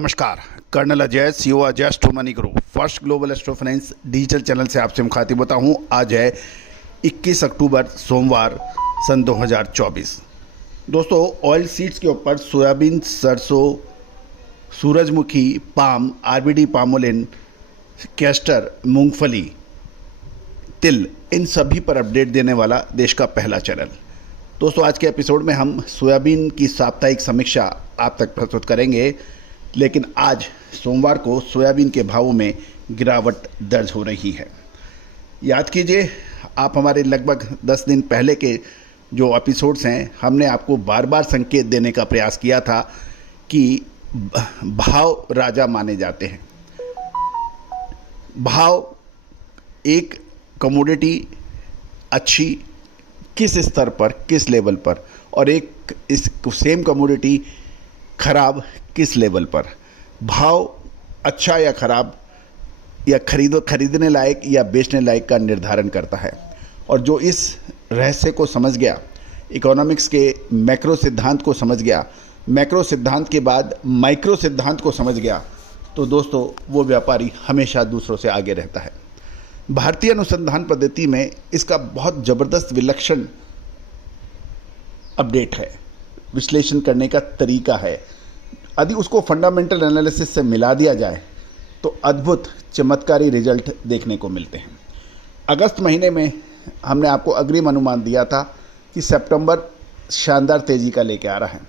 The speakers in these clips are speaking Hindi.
नमस्कार। Colonel Ajay, CO Ajay astro money group first global astro finance digital channel से आपसे मुखातिब होता हूं। आज है 21 अक्टूबर सोमवार सन 2024। दोस्तों, ऑयल सीड्स के ऊपर सोयाबीन, सरसों, सूरजमुखी, पाम, आरबीडी पामोलिन, कैस्टर, मूंगफली, तिल, इन सभी पर अपडेट देने वाला देश का पहला चैनल। दोस्तों, आज के एपिसोड में हम सोयाबीन की साप्ताहिक समीक्षा आप तक प्रस्तुत करेंगे। लेकिन आज सोमवार को सोयाबीन के भावों में गिरावट दर्ज हो रही है। याद कीजिए, आप हमारे लगभग 10 दिन पहले के जो एपिसोड्स हैं, हमने आपको बार बार संकेत देने का प्रयास किया था कि भाव राजा माने जाते हैं। भाव एक कमोडिटी अच्छी किस स्तर पर, किस लेवल पर, और एक इस सेम कमोडिटी खराब किस लेवल पर। भाव अच्छा या खराब या खरीदने लायक या बेचने लायक का निर्धारण करता है। और जो इस रहस्य को समझ गया, इकोनॉमिक्स के मैक्रो सिद्धांत को समझ गया, मैक्रो सिद्धांत के बाद माइक्रो सिद्धांत को समझ गया, तो दोस्तों वो व्यापारी हमेशा दूसरों से आगे रहता है। भारतीय अनुसंधान पद्धति में इसका बहुत ज़बरदस्त विलक्षण अपडेट है, विश्लेषण करने का तरीका है। यदि उसको फंडामेंटल एनालिसिस से मिला दिया जाए तो अद्भुत चमत्कारी रिजल्ट देखने को मिलते हैं। अगस्त महीने में हमने आपको अग्रिम अनुमान दिया था कि सितंबर शानदार तेज़ी का लेके आ रहा है।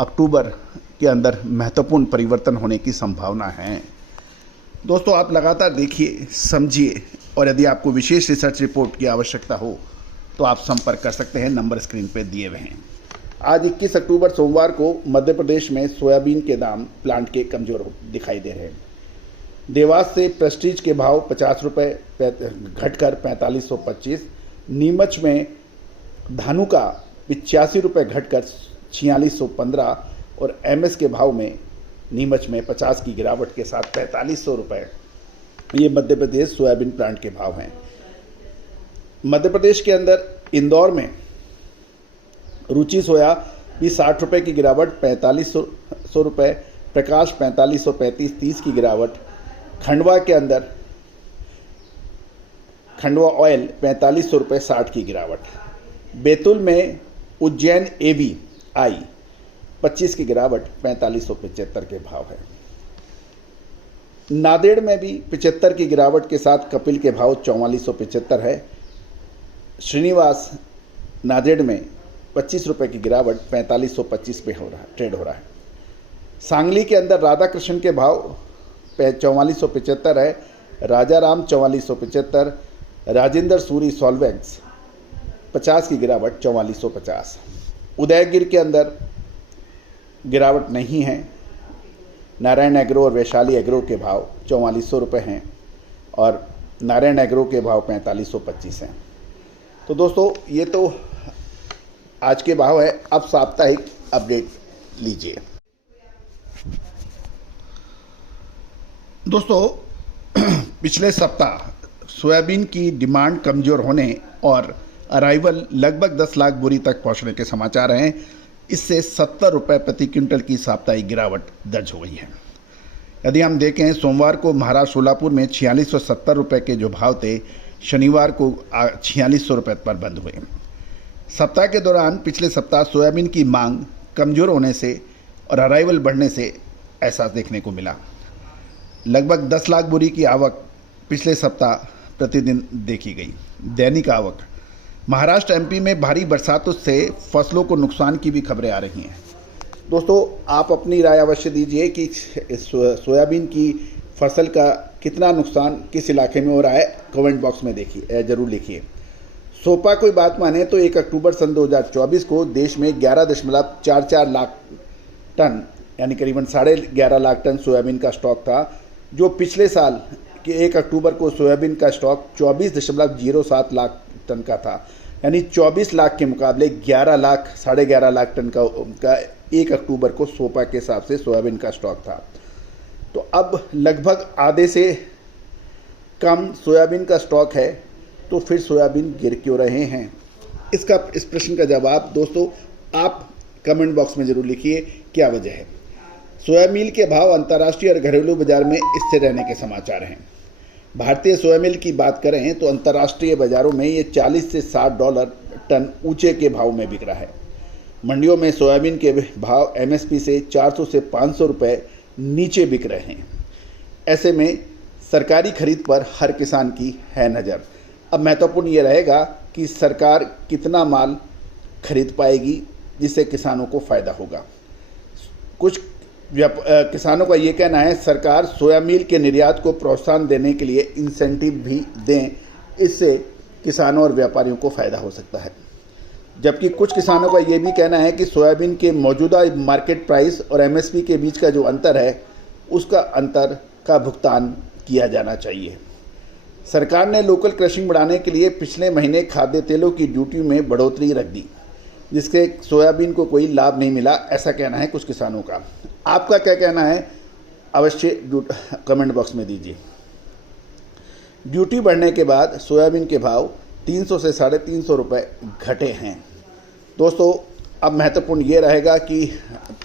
अक्टूबर के अंदर महत्वपूर्ण परिवर्तन होने की संभावना है। दोस्तों, आप लगातार देखिए, समझिए, और यदि आपको विशेष रिसर्च रिपोर्ट की आवश्यकता हो तो आप संपर्क कर सकते हैं। नंबर स्क्रीन पर दिए हुए हैं। आज 21 अक्टूबर सोमवार को मध्य प्रदेश में सोयाबीन के दाम प्लांट के कमज़ोर दिखाई दे रहे हैं। देवास से प्रेस्टीज के भाव 50 रुपये घटकर 4525, नीमच में धानुका 85 रुपये घटकर 4615 और एमएस के भाव में नीमच में 50 की गिरावट के साथ 4500 रुपये। ये मध्य प्रदेश सोयाबीन प्लांट के भाव हैं। मध्य प्रदेश के अंदर इंदौर में रुचि सोया भी 60 रुपये की गिरावट 4500 रुपये, प्रकाश 4535 30 की गिरावट। खंडवा के अंदर खंडवा ऑयल 4500 रुपये 60 की गिरावट। बैतूल में उज्जैन एवी आई 25 की गिरावट 4575 के भाव है। नांदेड़ में भी 75 की गिरावट के साथ कपिल के भाव 4475 है। श्रीनिवास नांदेड़ में 25 रुपये की गिरावट 4525 पे ट्रेड हो रहा है। सांगली के अंदर राधा कृष्ण के भाव 4475 है। राजा राम 4475, राजेंद्र सूरी सॉल्वेंट्स 50 की गिरावट 4450। उदयगिर के अंदर गिरावट नहीं है। नारायण एग्रो और वैशाली एग्रो के भाव 4400 रुपये हैं और नारायण एग्रो के भाव 4525 हैं। तो दोस्तों, ये तो आज के भाव है। अब साप्ताहिक अपडेट लीजिए। दोस्तों, पिछले सप्ताह सोयाबीन की डिमांड कमज़ोर होने और अराइवल लगभग 10 लाख बोरी तक पहुंचने के समाचार हैं। इससे 70 रुपये प्रति क्विंटल की साप्ताहिक गिरावट दर्ज हो गई है। यदि हम देखें, सोमवार को महाराष्ट्र सोलापुर में 4670 रुपये के जो भाव थे, शनिवार को 4600 रुपये पर बंद हुए। सप्ताह के दौरान पिछले सप्ताह सोयाबीन की मांग कमज़ोर होने से और अराइवल बढ़ने से ऐसा देखने को मिला। लगभग 10 लाख बोरी की आवक पिछले सप्ताह प्रतिदिन देखी गई। दैनिक आवक। महाराष्ट्र एमपी में भारी बरसातों से फसलों को नुकसान की भी खबरें आ रही हैं। दोस्तों, आप अपनी राय अवश्य दीजिए कि सोयाबीन की फसल का कितना नुकसान किस इलाके में हो रहा है। कमेंट बॉक्स में देखिए, ज़रूर लिखिए। सोपा कोई बात माने तो 1 अक्टूबर सन 2024 को देश में 11.44 लाख टन यानी करीबन 11.5 लाख टन सोयाबीन का स्टॉक था, जो पिछले साल के 1 अक्टूबर को सोयाबीन का स्टॉक 24.07 लाख टन का था। यानी 24 लाख के मुकाबले 11.5 लाख टन का 1 अक्टूबर को सोपा के हिसाब से सोयाबीन का स्टॉक था। तो अब लगभग आधे से कम सोयाबीन का स्टॉक है, तो फिर सोयाबीन गिर क्यों रहे हैं? इस प्रश्न का जवाब दोस्तों आप कमेंट बॉक्स में ज़रूर लिखिए, क्या वजह है। सोयामील के भाव अंतर्राष्ट्रीय और घरेलू बाजार में स्थिर रहने के समाचार हैं। भारतीय सोयामील की बात करें तो अंतर्राष्ट्रीय बाजारों में ये 40 से 60 डॉलर टन ऊंचे के भाव में बिक रहा है। मंडियों में सोयाबीन के भाव एमएसपी से 400 से 500 रुपए नीचे बिक रहे हैं। ऐसे में सरकारी खरीद पर हर किसान की है नज़र। अब महत्वपूर्ण ये रहेगा कि सरकार कितना माल खरीद पाएगी जिससे किसानों को फ़ायदा होगा। कुछ किसानों का ये कहना है सरकार सोयामील के निर्यात को प्रोत्साहन देने के लिए इंसेंटिव भी दें, इससे किसानों और व्यापारियों को फ़ायदा हो सकता है। जबकि कुछ किसानों का ये भी कहना है कि सोयाबीन के मौजूदा मार्केट प्राइस और एमएसपी के बीच का जो अंतर है उसका अंतर का भुगतान किया जाना चाहिए। सरकार ने लोकल क्रशिंग बढ़ाने के लिए पिछले महीने खाद्य तेलों की ड्यूटी में बढ़ोतरी रख दी, जिसके सोयाबीन को कोई लाभ नहीं मिला, ऐसा कहना है कुछ किसानों का। आपका क्या कहना है अवश्य कमेंट बॉक्स में दीजिए। ड्यूटी बढ़ने के बाद सोयाबीन के भाव 300 से 350 रुपये घटे हैं। दोस्तों, अब महत्वपूर्ण ये रहेगा कि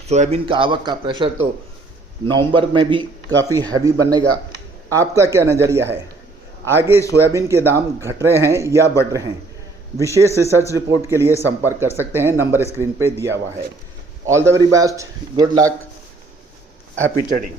सोयाबीन का आवक का प्रेशर तो नवंबर में भी काफ़ी हैवी बनेगा। आपका क्या नज़रिया है? आगे सोयाबीन के दाम घट रहे हैं या बढ़ रहे हैं? विशेष रिसर्च रिपोर्ट के लिए संपर्क कर सकते हैं, नंबर स्क्रीन पे दिया हुआ है। All the very best, good luck, happy trading.